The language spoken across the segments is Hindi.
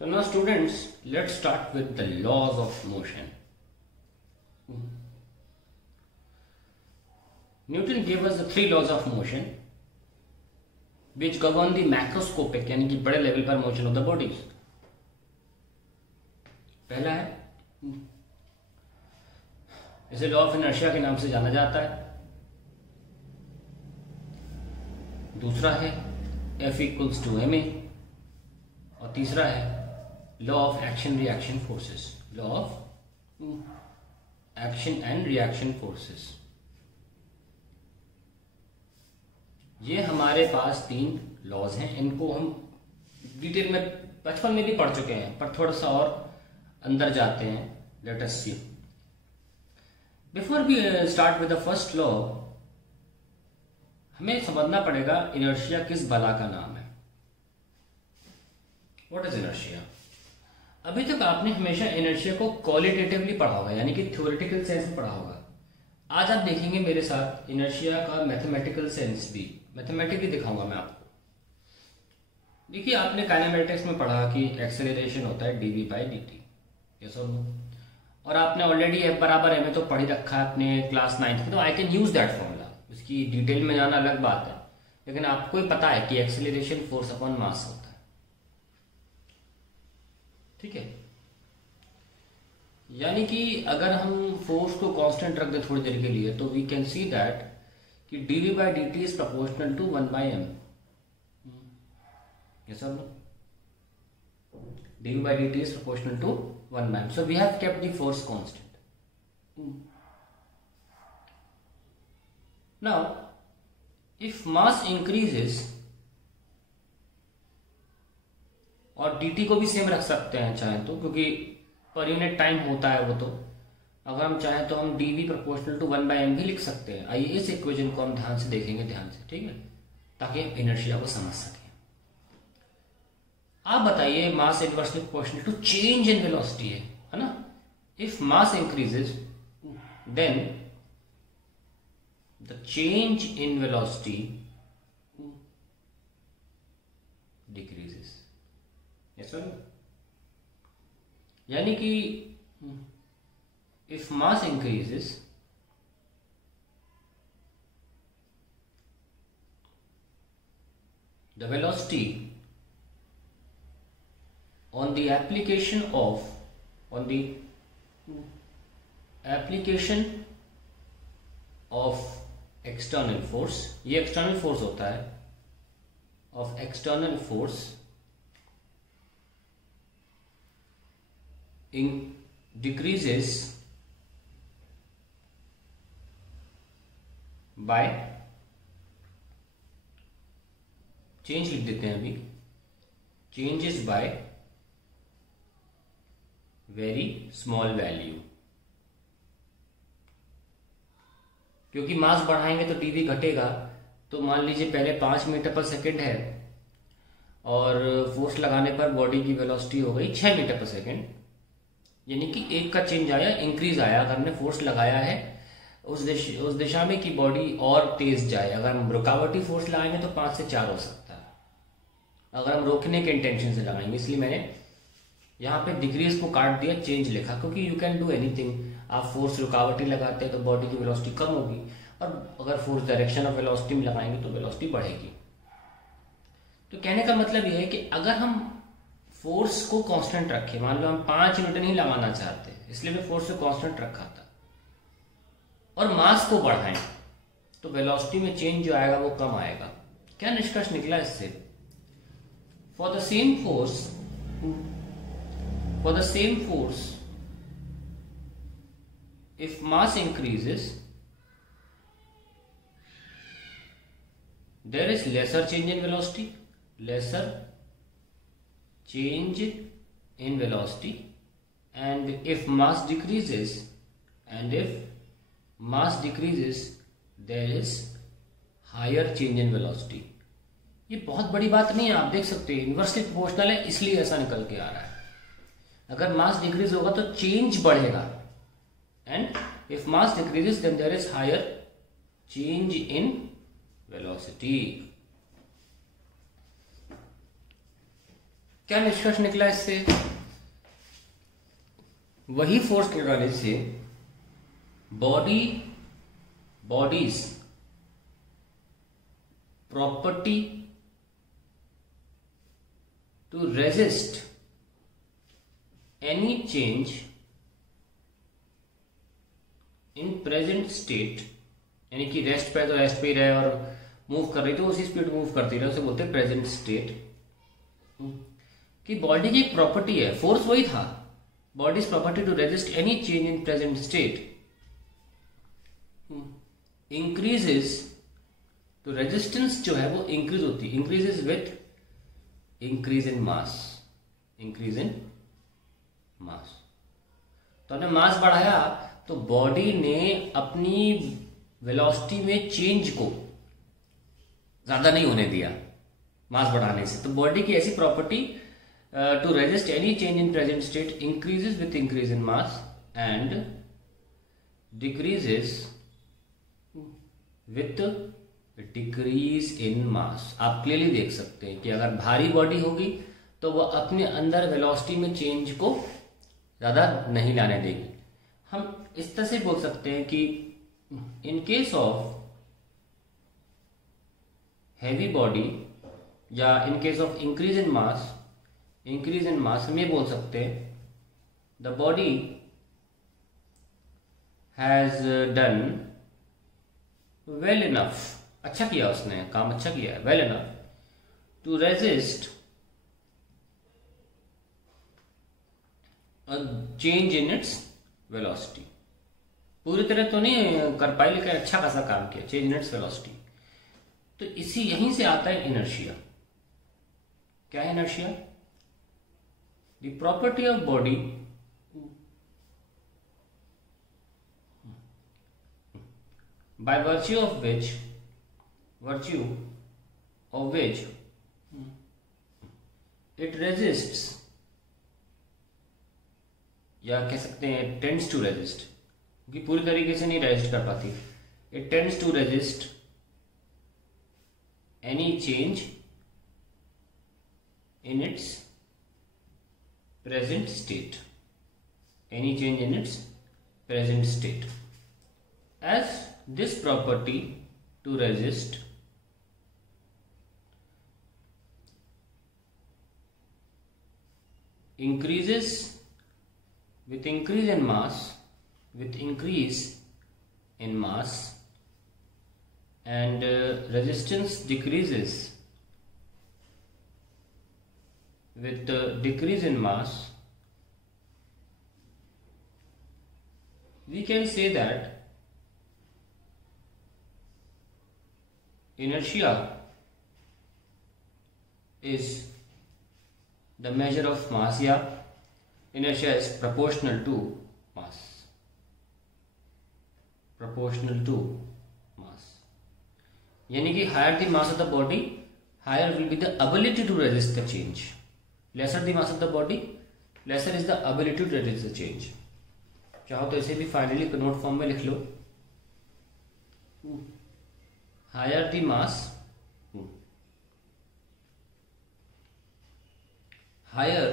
So now students, let's start with the laws of motion. Newton gave us the three laws of motion which govern the macroscopic यानी कि बड़े लेवल पर मोशन ऑफ द बॉडीज. पहला है इसे लॉ ऑफ इनर्शिया के नाम से जाना जाता है. दूसरा है F इक्वल्स टू ma और तीसरा है law of action reaction forces. Law of action and reaction forces. ये हमारे पास तीन लॉज हैं. इनको हम डिटेल में बचपन में भी पढ़ चुके हैं पर थोड़ा सा और अंदर जाते हैं. Let us see. Before we start with the first law हमें समझना पड़ेगा इनर्शिया किस बला का नाम है. What is inertia? अभी तक आपने हमेशा इनर्शिया को क्वालिटेटिवली पढ़ा होगा यानी कि थ्योरेटिकल सेंस में पढ़ा होगा. आज आप देखेंगे मेरे साथ इनर्शिया का मैथमेटिकल सेंस भी मैथमेटिकली दिखाऊंगा मैं आपको. देखिए आपने काइनेमेटिक्स में पढ़ा कि एक्सेलरेशन होता है dv बाई dt. यस और नो? और आपने ऑलरेडी F बराबर m तो पढ़ ही रखा है अपने क्लास 9th में. तो I can use that formula. उसकी डिटेल में जाना अलग बात है लेकिन आपको ही पता है कि एक्सेलरेशन फोर्स अपॉन मास होता है. ठीक है. यानी कि अगर हम फोर्स को कांस्टेंट रख दे थोड़ी देर के लिए तो वी कैन सी दैट कि dv by dt is proportional to 1 by m. yes or no? dv by dt is proportional to 1 by m. So we have kept the force constant. Now, if mass increases और dt को भी सेम रख सकते हैं चाहे तो क्योंकि पर यूनिट टाइम होता है वो. तो अगर हम चाहें तो हम dv proportional to 1 by m भी लिख सकते हैं. आइए इस इक्वेशन को हम ध्यान से देखेंगे. ध्यान से. ठीक है ताकि हम इनर्शिया को समझ सकें. आप बताइए mass inversely proportional to change in velocity है ना. If mass increases then the change in velocity decreases. Yes sir. यानी कि if mass increases the velocity on the application of external force. ये external force होता है. of external force decreases by change लिख देते हैं अभी. changes by very small value. क्योंकि मास बढ़ाएंगे तो dv घटेगा. तो मान लीजिए पहले 5 मीटर पर सेकंड है और फोर्स लगाने पर बॉडी की वेलोसिटी हो गई 6 मीटर पर सेकंड. यानी कि एक का चेंज आया, इंक्रीज आया. अगर हमने फोर्स लगाया है उस दिशा में कि बॉडी और तेज जाए. अगर हम रुकावटी फोर्स लगाएंगे तो 5 से 4 हो सकता है अगर हम रोकने के इंटेंशन से लगाएंगे. इसलिए मैंने यहाँ पे डिक्रीज को काट दिया, चेंज लिखा क्योंकि यू कैन डू एनीथिंग. आप फोर्स रुकावटी लगाते हैं तो बॉडी की वेलोसिटी कम होगी और अगर फोर्स डायरेक्शन ऑफ वेलोसिटी में लगाएंगे तो वेलोसिटी बढ़ेगी. तो कहने का मतलब यह है कि अगर हम फोर्स को कांस्टेंट रखें, मान लो हम 5 न्यूटन ही लगाना चाहते हैं इसलिए मैं फोर्स को कांस्टेंट रखा था, और मास को बढ़ाएं तो वेलोसिटी में चेंज जो आएगा वो कम आएगा. क्या निष्कर्ष निकला इससे? For the same force if mass increases there is lesser change in velocity. And if mass decreases there is higher change in velocity. ये बहुत बड़ी बात नहीं है. आप देख सकते हैं इनवर्सली प्रोपोर्शनल है इसलिए ऐसा निकल के आ रहा है. अगर मास डिक्रीज होगा तो चेंज बढ़ेगा. And if mass decreases then there is higher change in velocity. क्या निष्कर्ष निकला इससे? वही फोर्स लगाने से bodies property to resist any change in present state, यानी कि रेस्ट पे तो रेस्ट पे ही रहे और मूव कर रही तो उसी स्पीड मूव करती रहे, उसे बोलते हैं प्रेजेंट स्टेट। कि बॉडी की एक प्रॉपर्टी है, फोर्स वही था, body's property to resist any change in present state increases, तो रेजिस्टेंस जो है वो इंक्रीज होती है, increases with increase in mass, increase in mass. तो हमने मास बढ़ाया तो बॉडी ने अपनी वेलोसिटी में चेंज को ज्यादा नहीं होने दिया मास बढ़ाने से। तो बॉडी की ऐसी property to resist any change in present state increases with increase in mass and decreases with decrease in mass. आप क्लियरली देख सकते हैं कि अगर भारी बॉडी होगी तो वह अपने अंदर वेलोसिटी में चेंज को ज्यादा नहीं लाने देगी। हम इस तरह से बोल सकते हैं कि in case of heavy body या in case of increase in mass हम ये बोल सकते हैं the body has done well enough, अच्छा किया उसने, काम अच्छा किया है, well enough to resist a change in its velocity. पूरी तरह तो नहीं कर पाई लेकिन अच्छा खासा काम किया, चेंज इन इट्स वेलोसिटी। तो इसी यहीं से आता है इनर्शिया। क्या है inertia? The property of body by virtue of which it resists, या कह सकते हैं टेंड्स टू रेजिस्ट, क्योंकि पूरी तरीके से नहीं रेजिस्ट कर पाती, it tends to resist any change in its present state, any change in its present state, as this property to resist increases with increase in mass, and resistance decreases with decrease in mass, we can say that inertia is the measure of mass, या inertia is proportional to mass, यानी कि higher the mass of the body, higher will be the ability to resist the change, lesser the mass of the body, lesser is the ability to resist the change। चाहो तो इसे भी फाइनली नोट फॉर्म में लिख लो, higher the mass, higher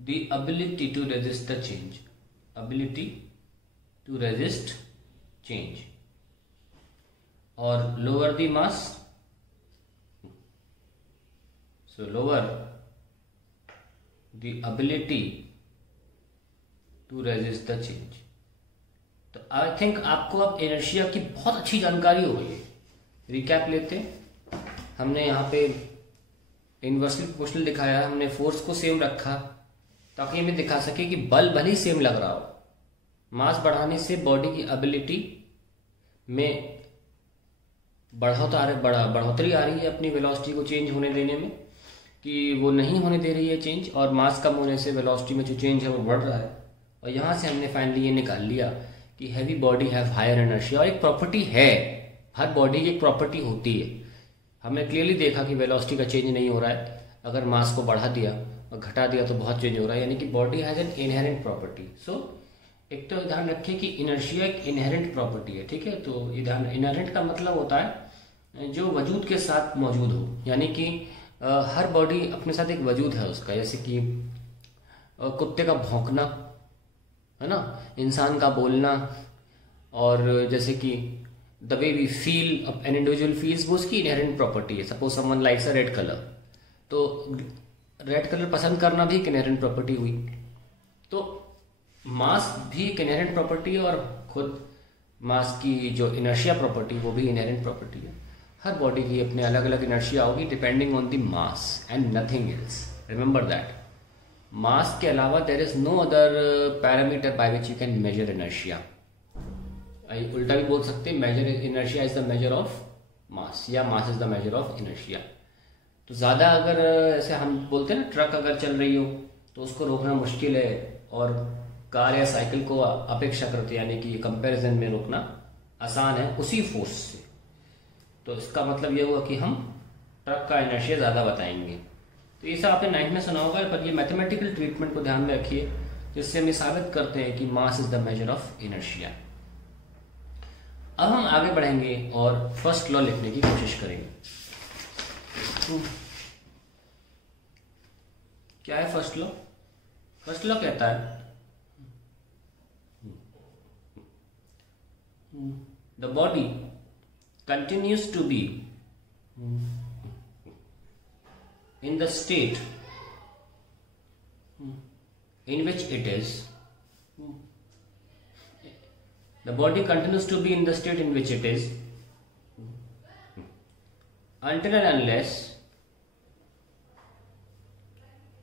the ability to resist the change, or lower the mass, so lower the ability to resist the change। तो आई थिंक आपको अब इनर्शिया की बहुत अच्छी जानकारी हो गई है। रिकैप लेते हैं, हमने यहाँ पे इन्वर्सली प्रोपोर्शनल दिखाया, हमने फोर्स को सेम रखा ताकि हमें दिखा सके कि बल भले ही सेम लग रहा हो, मास बढ़ाने से बॉडी की एबिलिटी में बढ़ोतरी आ रही है अपनी वेलोसिटी को चेंज होने देने में, कि वो नहीं होने दे रही है चेंज, और मास कम होने से वेलोसिटी में जो चेंज है वो बढ़ रहा है। और यहाँ से हमने फाइनली ये निकाल लिया कि heavy body have higher inertia, और एक प्रॉपर्टी है, हर बॉडी की एक प्रॉपर्टी होती है। हमने क्लियरली देखा कि वेलोसिटी का चेंज नहीं हो रहा है, अगर मास को बढ़ा दिया और घटा दिया तो बहुत चेंज हो रहा है, यानी कि body has an inherent property. So एक तो ध्यान रखिए कि इनर्शिया एक इनहेरेंट प्रॉपर्टी है, ठीक है। तो इनहेरेंट का मतलब होता है जो वजूद के साथ मौजूद हो, यानी कि हर बॉडी अपने साथ एक वजूद है उसका, जैसे कि कुत्ते का भौंकना, है ना, इंसान का बोलना, और जैसे कि the way we feel an individual feels, वो उसकी इनहेरेंट प्रॉपर्टी है। Suppose someone likes a red colour, तो रेड कलर पसंद करना भी एक इनहेरेंट प्रॉपर्टी हुई। तो मास भी एक इनहेरेंट प्रॉपर्टी है, और खुद मास की जो इनर्शिया प्रॉपर्टी वो भी इनहेरेंट प्रॉपर्टी है। हर बॉडी की अपने अलग अलग इनर्शिया होगी depending on the mass and nothing else. Remember that mass के अलावा there is no other parameter by which you can measure inertia. उल्टा भी बोल सकते हैं, measure inertia is the measure of mass, या mass is the measure of inertia. तो ज़्यादा अगर ऐसे हम बोलते हैं ना, ट्रक अगर चल रही हो तो उसको रोकना मुश्किल है, और कार या साइकिल को अपेक्षाकृत यानी कि कंपैरिजन में रोकना आसान है उसी फोर्स से। तो इसका मतलब ये हुआ कि हम ट्रक का इनर्शिया ज़्यादा बताएंगे। तो ये सब आपने 9th में सुना होगा, पर ये मैथमेटिकल ट्रीटमेंट को ध्यान में रखिए, जिससे हम ये साबित करते हैं कि मास is the measure of inertia. अब हम आगे बढ़ेंगे और फर्स्ट लॉ लिखने की कोशिश करेंगे। क्या है फर्स्ट लॉ? फर्स्ट लॉ कहता है the body continues to be in the state in which it is, the body continues to be in the state in which it is until and unless,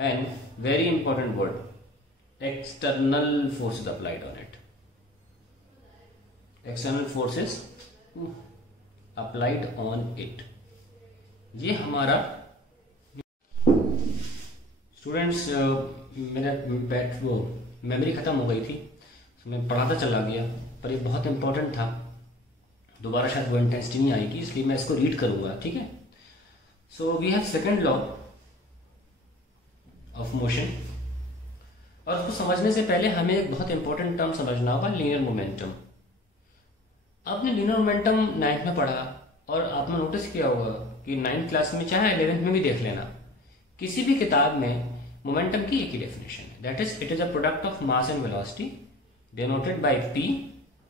and very important word, external force is applied on it. External forces applied on it. ये हमारा स्टूडेंट्स, मेरा वो मेमोरी ख़त्म हो गई थी, तो मैं पढ़ाता चला गया, पर ये बहुत इंपॉर्टेंट था, दोबारा शायद वो इंटेंसिटी नहीं आएगी, इसलिए मैं इसको रीड करूँगा, ठीक है। So we have second law of motion, और उसको समझने से पहले हमें एक बहुत इंपॉर्टेंट टर्म समझना होगा, लीनियर मोमेंटम। आपने लीनियर मोमेंटम 9th में पढ़ा, और आपने नोटिस किया होगा कि 9th क्लास में चाहे 11th में भी देख लेना, किसी भी किताब में मोमेंटम की एक ही डेफिनेशन है, that is it is a product of mass and velocity denoted by p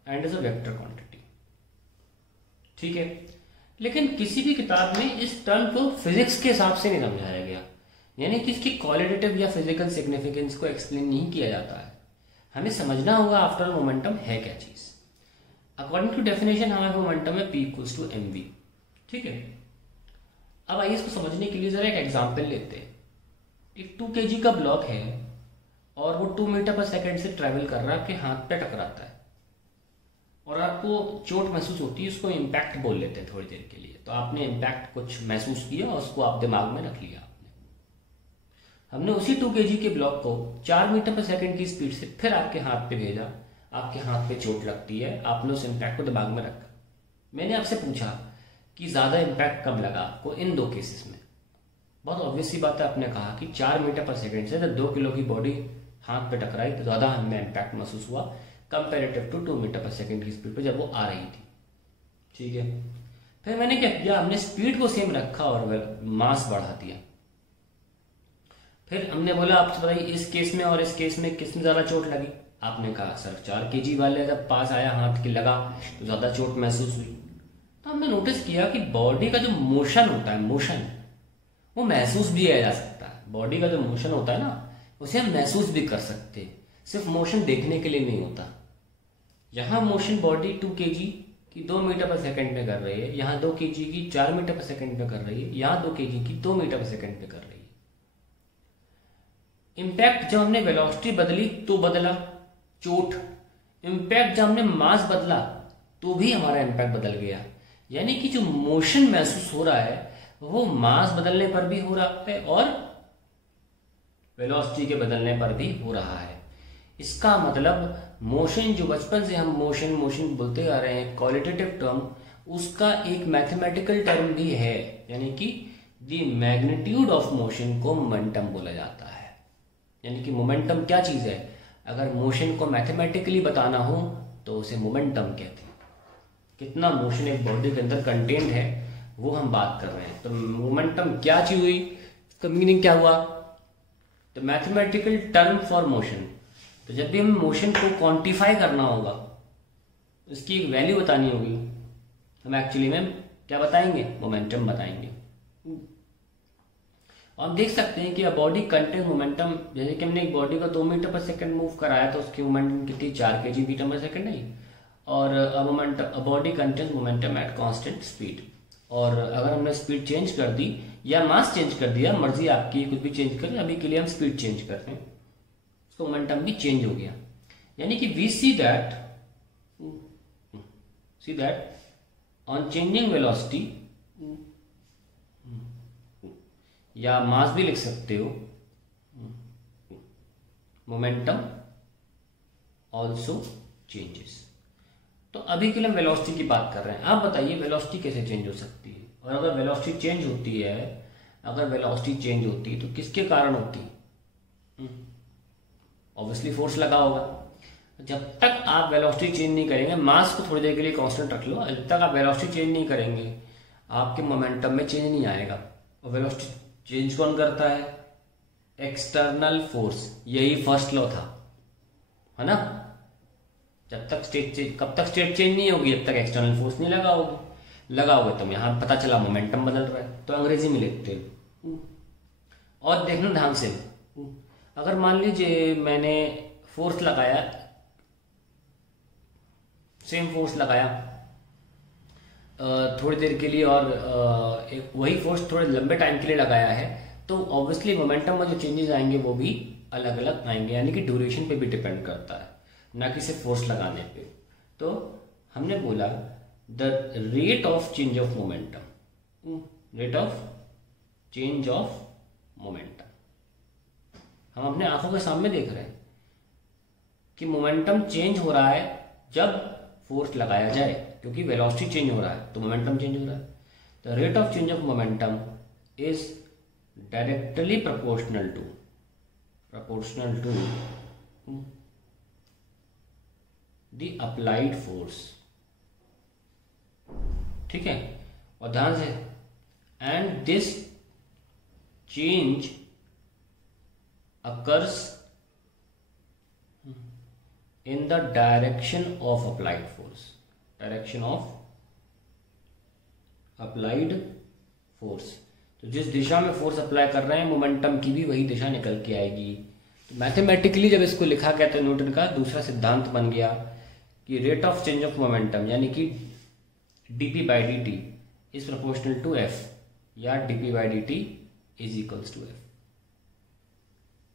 and is a vector quantity, ठीक है। लेकिन किसी भी किताब में इस टर्म को फिजिक्स के हिसाब से नहीं समझाया गया, यानी कि इसकी क्वालिटेटिव या फिजिकल सिग्निफिकेंस को एक्सप्लेन नहीं किया जाता है। हमें समझना होगा आफ्टर ऑल मोमेंटम है क्या चीज। अकॉर्डिंग टू डेफिनेशन हमारा मोमेंटम है p इक्वल्स टू mv, ठीक है। अब आइए इसको समझने के लिए जरा एक एग्जांपल लेते हैं। एक 2 kg का ब्लॉक है और वो 2 मीटर पर सेकंड से ट्रेवल कर रहा है, आपके हाथ पे टकराता है और आपको चोट महसूस होती है, उसको इम्पैक्ट बोल लेते हैं थोड़ी देर के लिए। तो आपने इम्पैक्ट कुछ महसूस किया और उसको आप दिमाग में रख लिया आपने। हमने उसी 2 kg के ब्लॉक को 4 मीटर पर सेकंड की स्पीड से फिर आपके हाथ पे भेजा, आपके हाथ पे चोट लगती है, आपने उस इम्पैक्ट को दिमाग में रखा। मैंने आपसे पूछा कि ज्यादा इम्पैक्ट कब लगा आपको इन 2 केसेस में। बहुत ऑब्वियस सी बात है, आपने कहा कि 4 मीटर पर सेकंड से जब 2 किलो की बॉडी हाथ पे टकराई तो ज्यादा हमें इम्पैक्ट महसूस हुआ कंपेरेटिव टू 2 मीटर पर सेकंड की स्पीड पे जब वो आ रही थी, ठीक है। फिर मैंने क्या किया, हमने स्पीड को सेम रखा और मास बढ़ा दिया। फिर हमने बोला आपसे बताइए इस केस में और इस केस में किसमें ज्यादा चोट लगी। आपने कहा सर 4 kg वाले जब पास आया हाथ के लगा तो ज्यादा चोट महसूस हुई। तो हमने नोटिस किया कि बॉडी का जो मोशन होता है, मोशन वो महसूस भी किया जा सकता है। बॉडी का जो मोशन होता है ना, उसे हम महसूस भी कर सकते हैं, सिर्फ मोशन देखने के लिए नहीं होता। यहाँ मोशन बॉडी 2 kg की 2 मीटर पर सेकंड में कर रही है, यहाँ 2 kg की 4 मीटर पर सेकंड में कर रही है, यहाँ 2 kg की 2 मीटर पर सेकंड में कर रही है। इम्पैक्ट जब हमने वेलोसिटी बदली तो बदला चोट, इम्पैक्ट जब हमने मास बदला तो भी हमारा इम्पैक्ट बदल गया। यानी कि जो मोशन महसूस हो रहा है वो मास बदलने पर भी हो रहा है और वेलोसिटी के बदलने पर भी हो रहा है। इसका मतलब मोशन, जो बचपन से हम मोशन मोशन बोलते आ रहे हैं, क्वालिटेटिव टर्म, उसका एक मैथमेटिकल टर्म भी है, यानी कि द मैग्नीट्यूड ऑफ मोशन को मोमेंटम बोला जाता है। यानी कि मोमेंटम क्या चीज है, अगर मोशन को मैथमेटिकली बताना हो तो उसे मोमेंटम कहते हैं। कितना मोशन एक बॉडी के अंदर कंटेन्ड है वो हम बात कर रहे हैं। तो मोमेंटम क्या चीज हुई, इसका मीनिंग क्या हुआ, तो मैथमेटिकल टर्म फॉर मोशन। तो जब भी हमें मोशन को क्वांटिफाई करना होगा, उसकी एक वैल्यू बतानी होगी, हम एक्चुअली में क्या बताएंगे, मोमेंटम बताएंगे। आप देख सकते हैं कि अ बॉडी कंटेन्स मोमेंटम, जैसे कि हमने एक बॉडी को 2 मीटर पर सेकंड मूव कराया तो उसकी मोमेंटम कितनी 4 kg मीटर पर सेकंड है। और a body contains momentum at constant speed. और अगर हमने स्पीड चेंज कर दी या मास चेंज कर दिया, मर्जी आपकी, कुछ भी चेंज करें, अभी के लिए हम स्पीड चेंज करते हैं, उसका मोमेंटम भी चेंज हो गया। यानी कि we see that on changing velocity, या मास भी लिख सकते हो, मोमेंटम ऑल्सो चेंजेस। तो अभी के लिए हम वेलोसिटी की बात कर रहे हैं। आप बताइए वेलोसिटी कैसे चेंज हो सकती है, और अगर वेलोसिटी चेंज होती है, अगर वेलोसिटी चेंज होती है तो किसके कारण होती है, ऑब्वियसली फोर्स लगा होगा। जब तक आप वेलोसिटी चेंज नहीं करेंगे, मास को थोड़ी देर के लिए कांस्टेंट रख लो, जब तक आप वेलोसिटी चेंज नहीं करेंगे आपके मोमेंटम में चेंज नहीं आएगा। और वेलोसिटी चेंज कौन करता है, एक्सटर्नल फोर्स। यही फर्स्ट लॉ था, है ना। जब तक कब तक स्टेट चेंज नहीं होगी, जब तक एक्सटर्नल फोर्स नहीं लगाओगे तो यहां पता चला मोमेंटम बदल रहा है, तो अंग्रेजी में लिखते हो। और देखना ध्यान से, अगर मान लीजिए मैंने फोर्स लगाया, सेम फोर्स लगाया थोड़ी देर के लिए, और वही फोर्स थोड़े लंबे टाइम के लिए लगाया है, तो ऑब्वियसली मोमेंटम में जो चेंजेस आएंगे वो भी अलग अलग आएंगे। यानी कि ड्यूरेशन पे भी डिपेंड करता है, ना कि सिर्फ फोर्स लगाने पे। तो हमने बोला the rate of change of momentum, rate of change of momentum, हम अपने आंखों के सामने देख रहे हैं कि मोमेंटम चेंज हो रहा है जब फोर्स लगाया जाए, क्योंकि वेलोसिटी चेंज हो रहा है तो मोमेंटम चेंज हो रहा है। The rate of change of momentum is directly proportional to the applied force. ठीक है, और ध्यान से, and this change occurs in the direction of applied force, direction of applied force। तो जिस दिशा में फोर्स अप्लाई कर रहे हैं, मोमेंटम की भी वही दिशा निकल के आएगी। तो मैथमेटिकली जब इसको लिखा गया तो न्यूटन का दूसरा सिद्धांत बन गया कि rate of change of momentum, यानी कि dp by dt is proportional to f, या dp by dt is equals to f।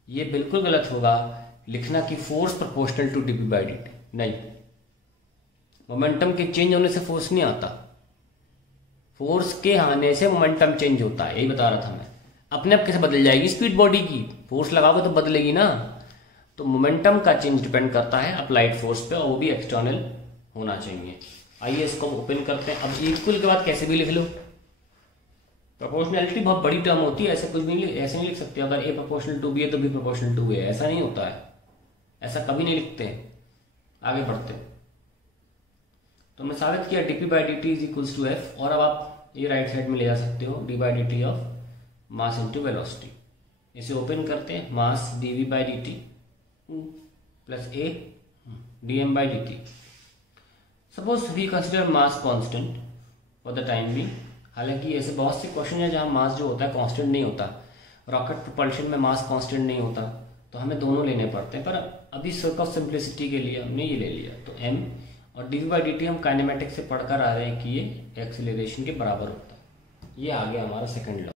ये बिल्कुल गलत होगा लिखना कि force proportional to dp by dt, नहीं। मोमेंटम के चेंज होने से फोर्स नहीं आता, फोर्स के आने से मोमेंटम चेंज होता है, यही बता रहा था मैं। अपने आप कैसे बदल जाएगी स्पीड बॉडी की, फोर्स लगाओगे तो बदलेगी ना। तो मोमेंटम का चेंज डिपेंड करता है अप्लाइड फोर्स पे, और वो भी एक्सटर्नल होना चाहिए। आइए इसको ओपन करते हैं। अब इक्वल के बाद कैसे भी लिख लो, प्रोपोर्शनैलिटी बहुत बड़ी टर्म होती है, ऐसे कुछ भी ऐसे नहीं लिख सकते। अगर ए प्रोपोर्शनल टू बी है तो बी प्रोपोर्शनल टू है, ऐसा नहीं होता है, ऐसा कभी नहीं लिखते हैं। आगे बढ़ते हैं, तो हमने साबित किया dp by dt is equals to f। और अब आप ये राइट साइड में ले जा सकते हो d by dt of mass into velocity. इसे ओपन करते हैं, mass dv by dt plus a dm by dt। Suppose we consider mass constant for the time be. हालांकि ऐसे बहुत से क्वेश्चन है जहां मास जो होता है कांस्टेंट नहीं होता, रॉकेट प्रोपल्शन में मास कांस्टेंट नहीं होता, तो हमें दोनों लेने पड़ते हैं। पर अभी सर्क ऑफ सिंप्लिसिटी के लिए हमने ये ले लिया, तो m और dv by dt हम काइनेमेटिक्स से पढ़कर आ रहे हैं कि ये एक्सेलरेशन के बराबर होता है। ये आ गया हमारा सेकंड लॉ।